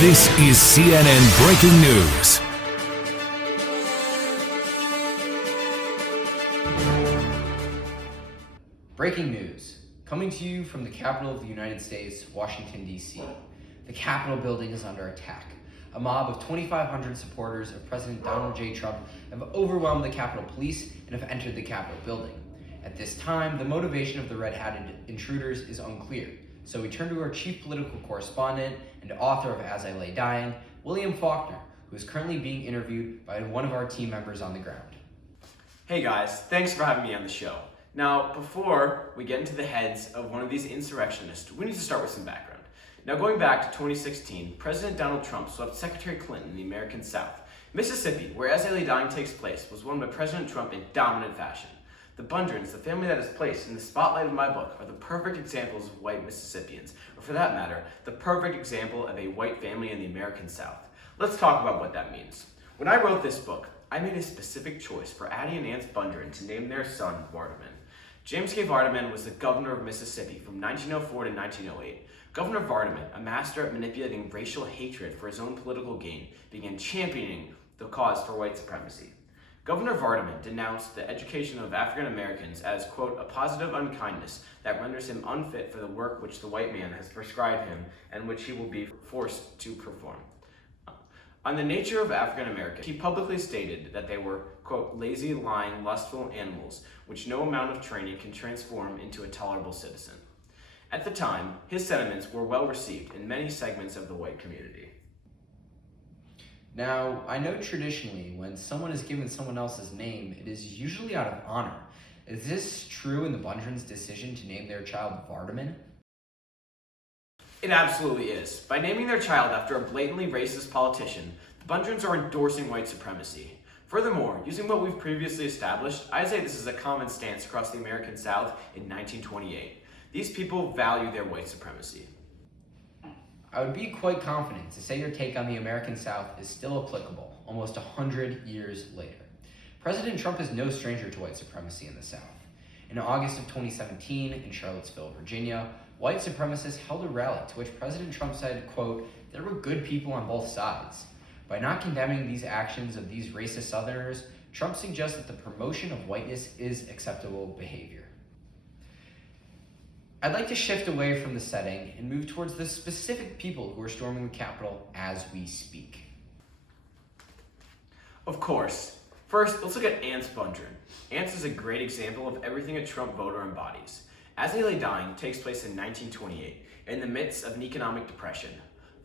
This is CNN Breaking News. Breaking news, coming to you from the capital of the United States, Washington, D.C. The Capitol building is under attack. A mob of 2,500 supporters of President Donald J. Trump have overwhelmed the Capitol Police and have entered the Capitol building. At this time, the motivation of the red-hatted intruders is unclear. So we turn to our chief political correspondent and author of As I Lay Dying, William Faulkner, who is currently being interviewed by one of our team members on the ground. Hey guys, thanks for having me on the show. Now, before we get into the heads of one of these insurrectionists, we need to start with some background. Now, going back to 2016, President Donald Trump swept Secretary Clinton in the American South. Mississippi, where As I Lay Dying takes place, was won by President Trump in dominant fashion. The Bundrins, the family that is placed in the spotlight of my book, are the perfect examples of white Mississippians, or for that matter, the perfect example of a white family in the American South. Let's talk about what that means. When I wrote this book, I made a specific choice for Addie and Ance Bundrin to name their son Vardaman. James K. Vardaman was the governor of Mississippi from 1904 to 1908. Governor Vardaman, a master at manipulating racial hatred for his own political gain, began championing the cause for white supremacy. Governor Vardaman denounced the education of African Americans as, quote, a positive unkindness that renders him unfit for the work which the white man has prescribed him and which he will be forced to perform. On the nature of African Americans, he publicly stated that they were, quote, lazy, lying, lustful animals, which no amount of training can transform into a tolerable citizen. At the time, his sentiments were well received in many segments of the white community. Now, I know traditionally when someone is given someone else's name, it is usually out of honor. Is this true in the Bundrins' decision to name their child Vardaman? It absolutely is. By naming their child after a blatantly racist politician, the Bundrins are endorsing white supremacy. Furthermore, using what we've previously established, I say this is a common stance across the American South in 1928. These people value their white supremacy. I would be quite confident to say your take on the American South is still applicable, almost 100 years later. President Trump is no stranger to white supremacy in the South. In August of 2017, in Charlottesville, Virginia, white supremacists held a rally to which President Trump said, quote, there were good people on both sides. By not condemning these actions of these racist Southerners, Trump suggests that the promotion of whiteness is acceptable behavior. I'd like to shift away from the setting and move towards the specific people who are storming the Capitol as we speak. Of course. First, let's look at Ance Bundrin. Ance is a great example of everything a Trump voter embodies. As I Lay Dying takes place in 1928, in the midst of an economic depression.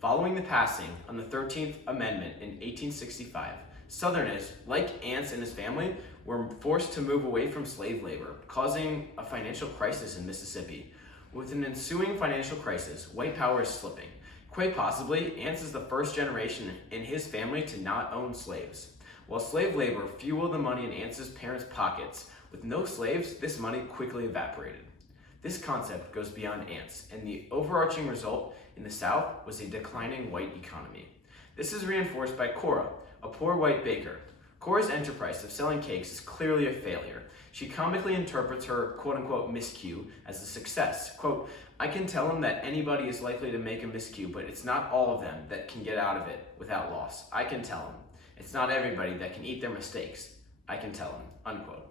Following the passing of the 13th Amendment in 1865, Southerners, like Ance and his family, were forced to move away from slave labor, causing a financial crisis in Mississippi. With an ensuing financial crisis, white power is slipping. Quite possibly, Ance is the first generation in his family to not own slaves. While slave labor fueled the money in Ance's parents' pockets, with no slaves, this money quickly evaporated. This concept goes beyond Ance, and the overarching result in the South was a declining white economy. This is reinforced by Cora, a poor white baker. Cora's enterprise of selling cakes is clearly a failure. She comically interprets her quote-unquote miscue as a success. Quote, I can tell him that anybody is likely to make a miscue, but it's not all of them that can get out of it without loss. I can tell him. It's not everybody that can eat their mistakes. I can tell him, unquote.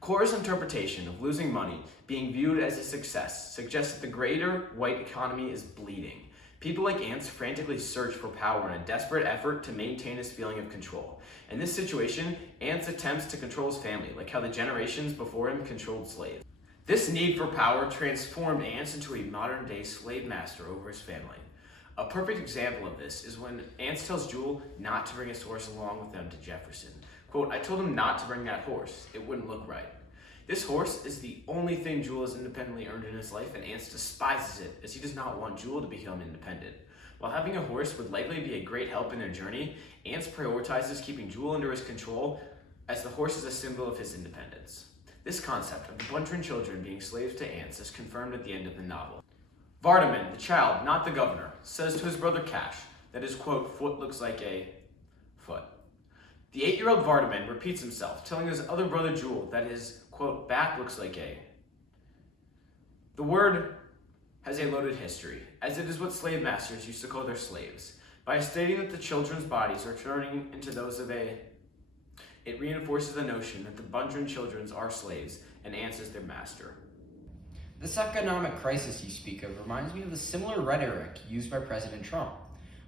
Cora's interpretation of losing money being viewed as a success suggests that the greater white economy is bleeding. People like Ance frantically search for power in a desperate effort to maintain his feeling of control. In this situation, Ance attempts to control his family, like how the generations before him controlled slaves. This need for power transformed Ance into a modern-day slave master over his family. A perfect example of this is when Ance tells Jewel not to bring his horse along with them to Jefferson. Quote, I told him not to bring that horse. It wouldn't look right. This horse is the only thing Jewel has independently earned in his life, and Ance despises it, as he does not want Jewel to become independent. While having a horse would likely be a great help in their journey, Ance prioritizes keeping Jewel under his control, as the horse is a symbol of his independence. This concept of the Bundrin children being slaves to Ance is confirmed at the end of the novel. Vardaman, the child, not the governor, says to his brother Cash that his, quote, foot looks like a foot. The 8-year-old Vardaman repeats himself, telling his other brother Jewel that his, quote, back looks like a. The word has a loaded history, as it is what slave masters used to call their slaves. By stating that the children's bodies are turning into those of it reinforces the notion that the Bundrant children are slaves and Ants is their master. This economic crisis you speak of reminds me of the similar rhetoric used by President Trump.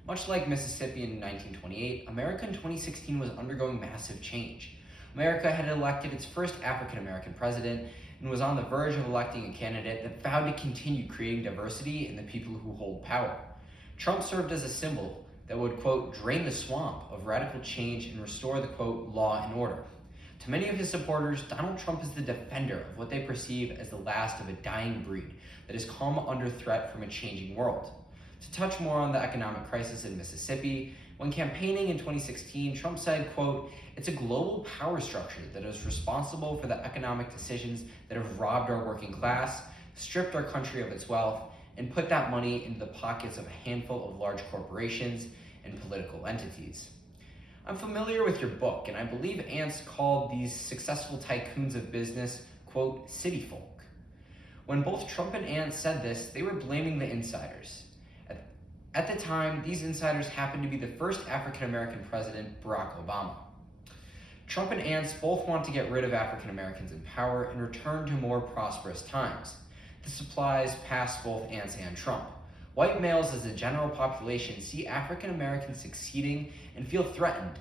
Much like Mississippi in 1928, America in 2016 was undergoing massive change. America had elected its first African-American president and was on the verge of electing a candidate that vowed to continue creating diversity in the people who hold power. Trump served as a symbol that would, quote, drain the swamp of radical change and restore the, quote, law and order. To many of his supporters, Donald Trump is the defender of what they perceive as the last of a dying breed that has come under threat from a changing world. To touch more on the economic crisis in Mississippi, when campaigning in 2016, Trump said, quote, "It's a global power structure that is responsible for the economic decisions that have robbed our working class, stripped our country of its wealth, and put that money into the pockets of a handful of large corporations and political entities." I'm familiar with your book, and I believe Ants called these successful tycoons of business, quote, city folk. When both Trump and Ants said this, they were blaming the insiders. At the time, these insiders happened to be the first African-American president, Barack Obama. Trump and Ants both want to get rid of African Americans in power and return to more prosperous times. This applies past both Ants and Trump. White males as a general population see African Americans succeeding and feel threatened.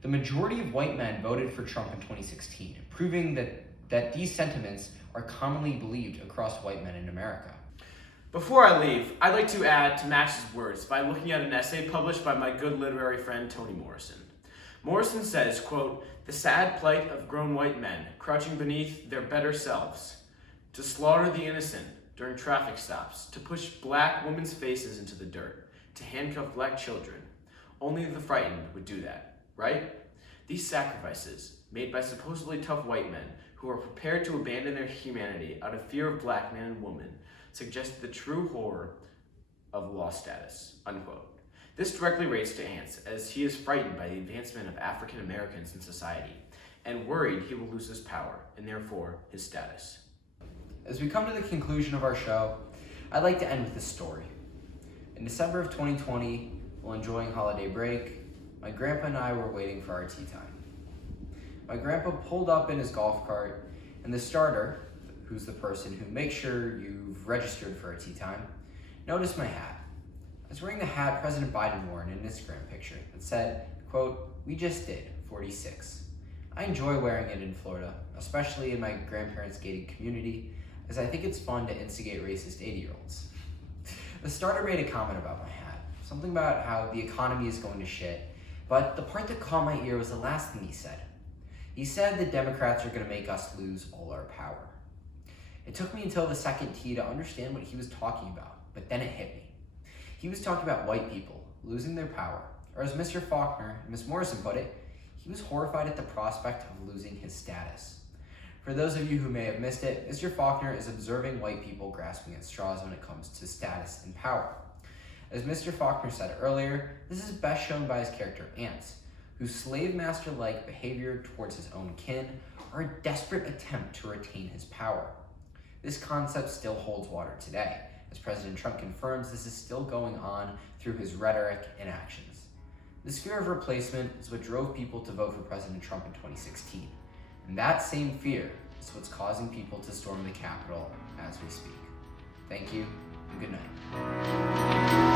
The majority of white men voted for Trump in 2016, proving that these sentiments are commonly believed across white men in America. Before I leave, I'd like to add to Max's words by looking at an essay published by my good literary friend Toni Morrison. Morrison says, quote, "The sad plight of grown white men crouching beneath their better selves, to slaughter the innocent during traffic stops, to push black women's faces into the dirt, to handcuff black children. Only the frightened would do that, right? These sacrifices, made by supposedly tough white men who are prepared to abandon their humanity out of fear of black man and woman, suggest the true horror of law status," unquote. This directly relates to Ants, as he is frightened by the advancement of African Americans in society and worried he will lose his power and therefore his status. As we come to the conclusion of our show, I'd like to end with this story. In December of 2020, while enjoying holiday break, my grandpa and I were waiting for our tea time. My grandpa pulled up in his golf cart, and the starter, who's the person who makes sure you've registered for a tea time, noticed my hat. I was wearing the hat President Biden wore in an Instagram picture that said, quote, "We just did, 46. I enjoy wearing it in Florida, especially in my grandparents' gated community, as I think it's fun to instigate racist 80-year-olds. The starter made a comment about my hat, something about how the economy is going to shit, but the part that caught my ear was the last thing he said. He said the Democrats are going to make us lose all our power. It took me until the second tee to understand what he was talking about, but then it hit me. He was talking about white people losing their power, or as Mr. Faulkner and Ms. Morrison put it, he was horrified at the prospect of losing his status. For those of you who may have missed it, Mr. Faulkner is observing white people grasping at straws when it comes to status and power. As Mr. Faulkner said earlier, this is best shown by his character Ants, whose slave master-like behavior towards his own kin are a desperate attempt to retain his power. This concept still holds water today, as President Trump confirms this is still going on through his rhetoric and actions. This fear of replacement is what drove people to vote for President Trump in 2016. And that same fear is what's causing people to storm the Capitol as we speak. Thank you, and good night.